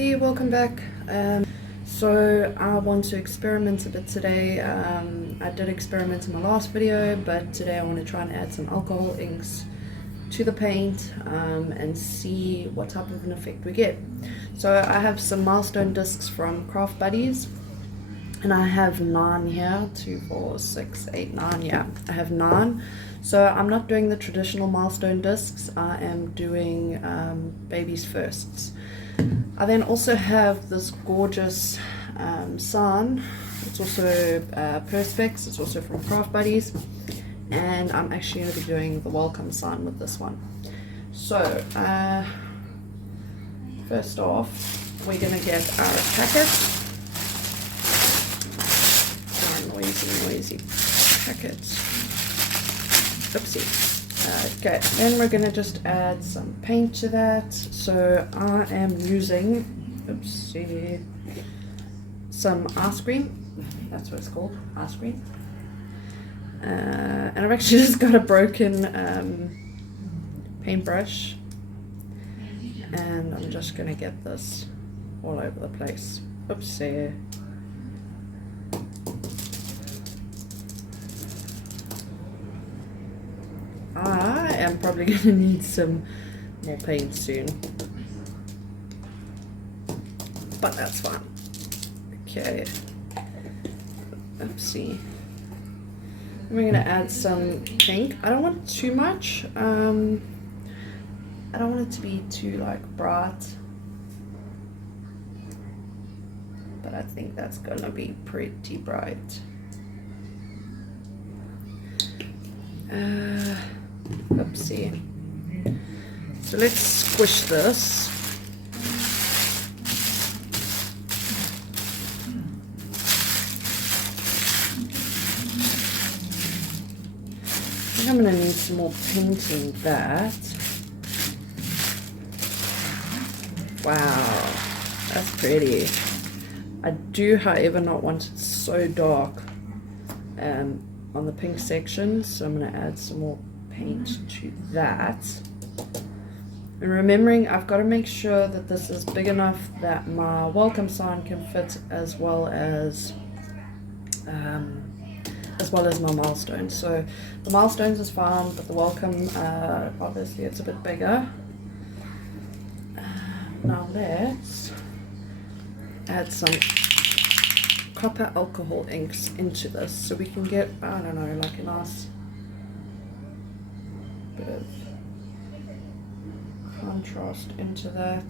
everybody, welcome back. So I want to experiment a bit today. I did experiment in my last video, but today I want to try and add some alcohol inks to the paint and see what type of an effect we get. So I have some Milestone discs from Craft Buddies, and I have 9 here. 2, 4, 6, 8, 9. Yeah, I have 9. So I'm not doing the traditional Milestone discs. I am doing babies firsts. I then also have this gorgeous sign. It's also Perspex. It's also from Craft Buddies, and I'm actually going to be doing the welcome sign with this one. So first off, we're going to get our packet. Noisy packet. Oopsie. Okay, then we're going to just add some paint to that. So I am using, oopsie, some ice cream. That's what it's called, ice cream. And I've actually just got a broken paintbrush, and I'm just going to get this all over the place. Oopsie. I am probably going to need some more paint soon, but that's fine. Okay, oopsie. We're going to add some pink. I don't want too much. I don't want it to be too like bright, but I think that's going to be pretty bright. Oopsie. So let's squish this. I think I'm going to need some more painting that. Wow, that's pretty. I do, however, not want it so dark on the pink section, so I'm going to add some more paint to that. And remembering, I've got to make sure that this is big enough that my welcome sign can fit, as well as my milestone. So the milestones is fine, but the welcome, obviously it's a bit bigger. Now let's add some copper alcohol inks into this, so we can get, I don't know, like a nice bit of contrast into that.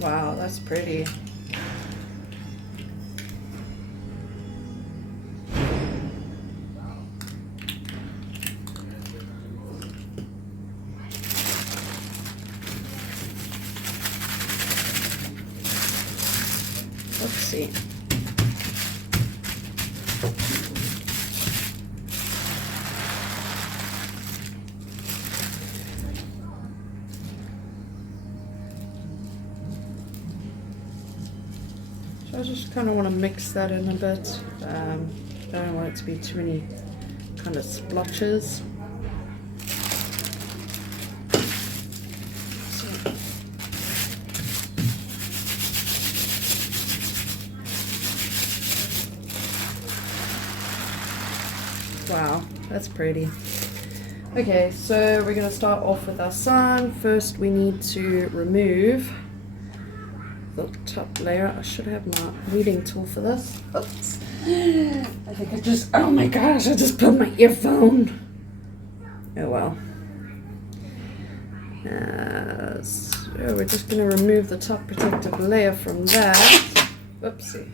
Wow, that's pretty. Let's see. So I just kind of want to mix that in a bit. Don't want it to be too many kind of splotches. Wow, that's pretty. Okay, so we're going to start off with our sign. First we need to remove the top layer. I should have my weeding tool for this. Oops. I think I just, oh my gosh, I just put my earphone. Oh well. So we're just going to remove the top protective layer from that. Whoopsie.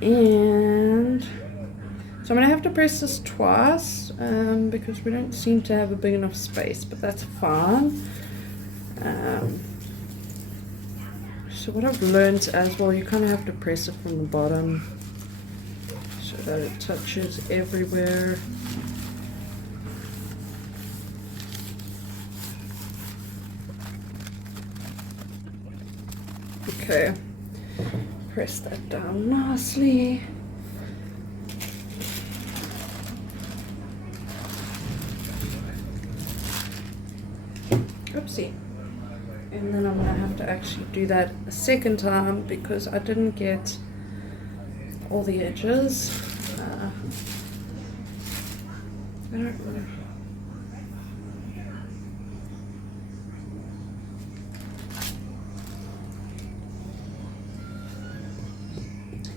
And so I'm going to have to press this twice because we don't seem to have a big enough space, but that's fine. So what I've learned as well, you kind of have to press it from the bottom so that it touches everywhere. Okay, press that down nicely. Oopsie. And then I'm going to have to actually do that a second time because I didn't get all the edges. I don't know.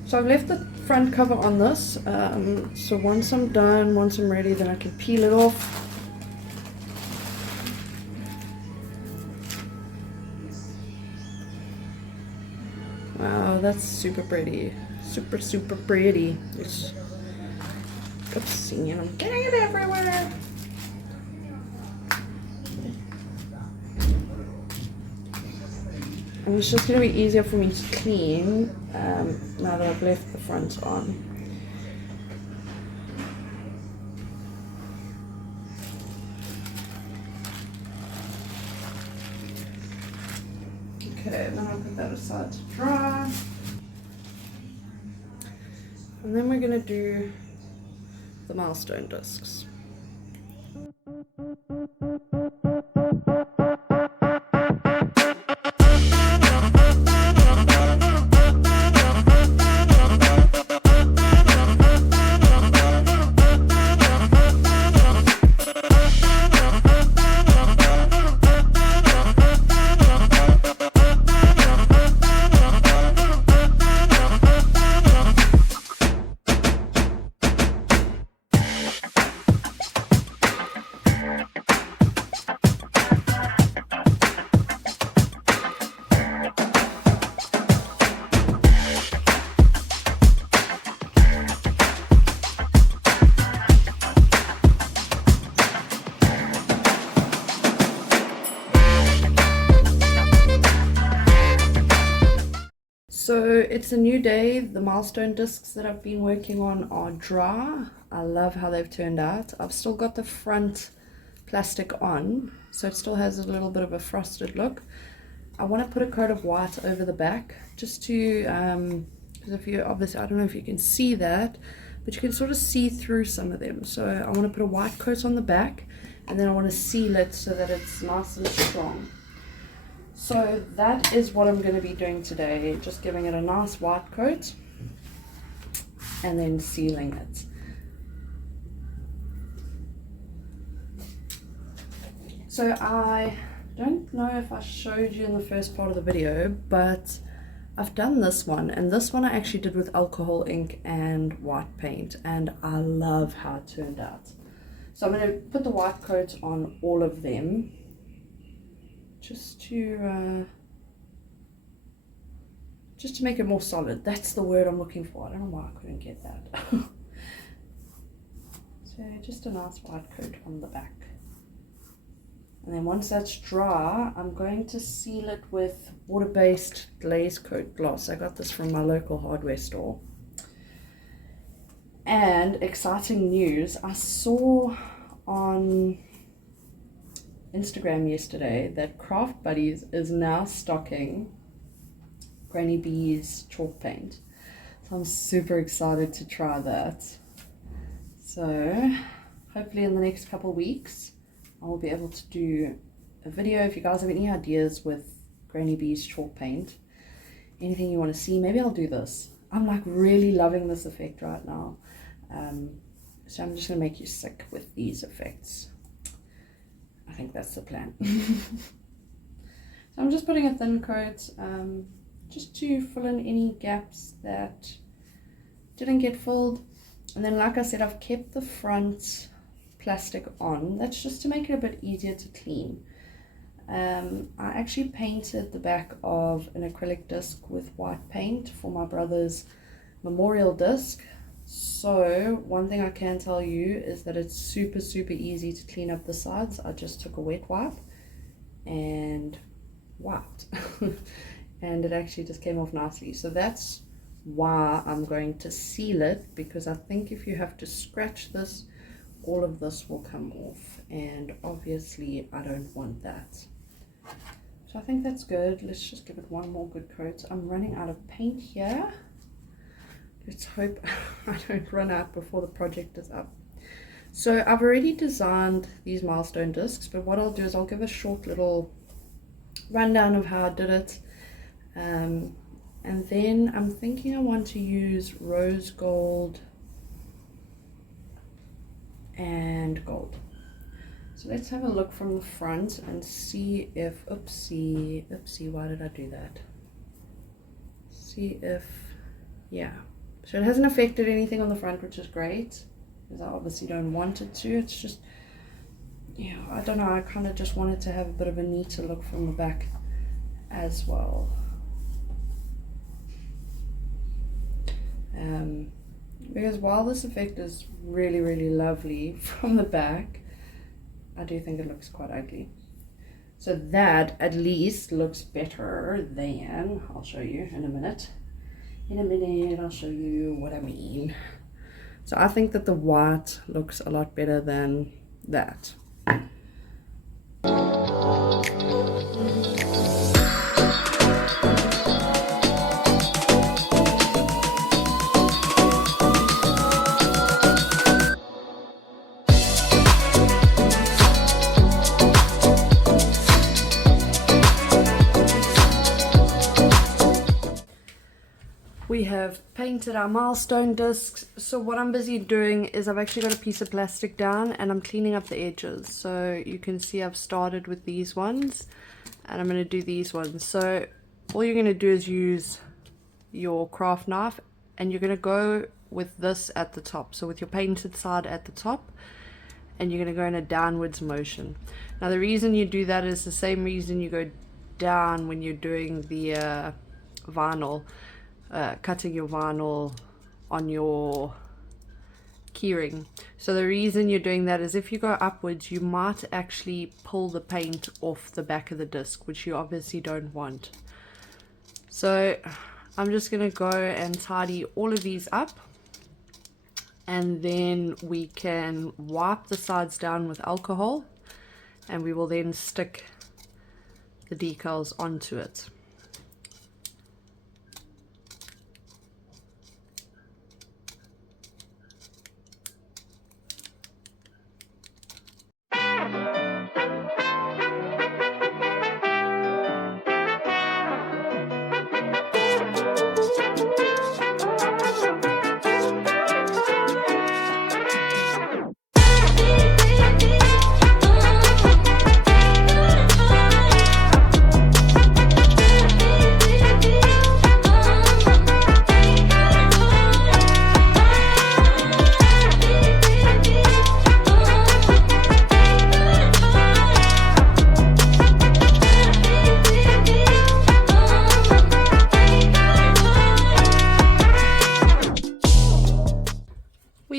So I've left the front cover on this, so once I'm done, once I'm ready, then I can peel it off. Wow, that's super pretty. Super pretty. It's, oopsie, and I'm getting it everywhere. And it's just going to be easier for me to clean now that I've left the front on. Okay, then I'll put that aside to dry. And then we're going to do the Milestone discs. So it's a new day. The Milestone discs that I've been working on are dry. I love how they've turned out. I've still got the front plastic on, so it still has a little bit of a frosted look. I want to put a coat of white over the back just to, because if you obviously, I don't know if you can see that, but you can sort of see through some of them. So I want to put a white coat on the back, and then I want to seal it so that it's nice and strong. So that is what I'm going to be doing today, just giving it a nice white coat and then sealing it. So I don't know if I showed you in the first part of the video, but I've done this one, and this one I actually did with alcohol ink and white paint, and I love how it turned out. So I'm going to put the white coat on all of them, just to make it more solid. That's the word I'm looking for. I don't know why I couldn't get that. So just a nice white coat on the back. And then once that's dry, I'm going to seal it with water-based glaze coat gloss. I got this from my local hardware store. And exciting news, I saw on Instagram yesterday that Craft Buddies is now stocking Granny B's chalk paint. So I'm super excited to try that. So hopefully in the next couple of weeks I'll be able to do a video. If you guys have any ideas with Granny B's chalk paint, anything you want to see, maybe I'll do this. I'm like really loving this effect right now. So I'm just going to make you sick with these effects. I think that's the plan. So I'm just putting a thin coat just to fill in any gaps that didn't get filled. And then like I said, I've kept the front plastic on. That's just to make it a bit easier to clean. I actually painted the back of an acrylic disc with white paint for my brother's memorial disc. So one thing I can tell you is that it's super easy to clean up the sides. I just took a wet wipe and wiped and it actually just came off nicely. So that's why I'm going to seal it, because I think if you have to scratch this, all of this will come off, and obviously I don't want that. So I think that's good. Let's just give it one more good coat. I'm running out of paint here. Let's hope I don't run out before the project is up. So I've already designed these Milestone discs, but what I'll do is I'll give a short little rundown of how I did it. And then I'm thinking I want to use rose gold and gold. So let's have a look from the front and see if, oopsie, why did I do that? See if, yeah. So it hasn't affected anything on the front, which is great, because I obviously don't want it to. It's just, yeah, I don't know, I kind of just wanted to have a bit of a neater look from the back as well. Because while this effect is really, really lovely from the back, I do think it looks quite ugly. So that at least looks better than, I'll show you in a minute. In a minute, I'll show you what I mean. So I think that the white looks a lot better than that. We have painted our Milestone discs. So what I'm busy doing is I've actually got a piece of plastic down and I'm cleaning up the edges. So you can see I've started with these ones and I'm going to do these ones. So all you're going to do is use your craft knife and you're going to go with this at the top. So with your painted side at the top, and you're going to go in a downwards motion. Now the reason you do that is the same reason you go down when you're doing the vinyl. Cutting your vinyl on your keyring. So the reason you're doing that is if you go upwards, you might actually pull the paint off the back of the disc, which you obviously don't want. So I'm just going to go and tidy all of these up, and then we can wipe the sides down with alcohol, and we will then stick the decals onto it.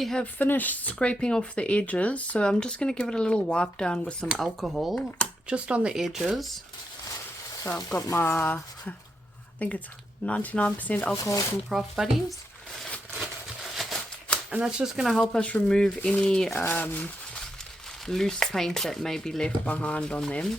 Have finished scraping off the edges, so I'm just going to give it a little wipe down with some alcohol just on the edges. So I've got my, I think it's 99% alcohol from Craft Buddies, and that's just going to help us remove any loose paint that may be left behind on them.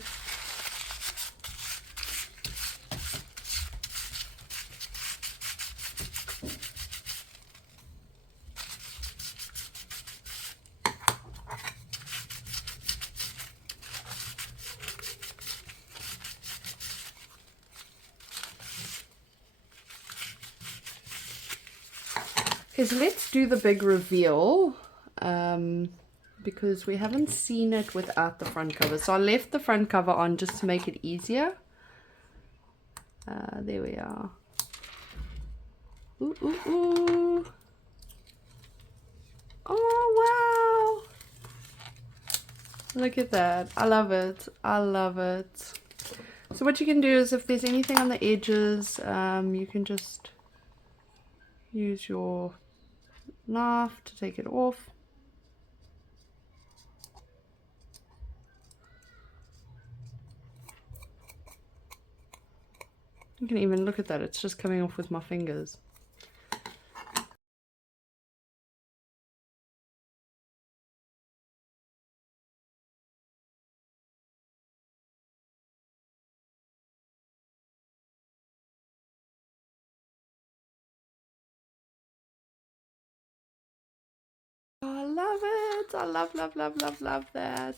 Okay, so let's do the big reveal, because we haven't seen it without the front cover. So I left the front cover on just to make it easier. There we are. Ooh, ooh, ooh. Oh, wow. Look at that. I love it. I love it. So what you can do is if there's anything on the edges, you can just use your knife to take it off. can even look at that, it's just coming off with my fingers. Oh, I love it. I love that.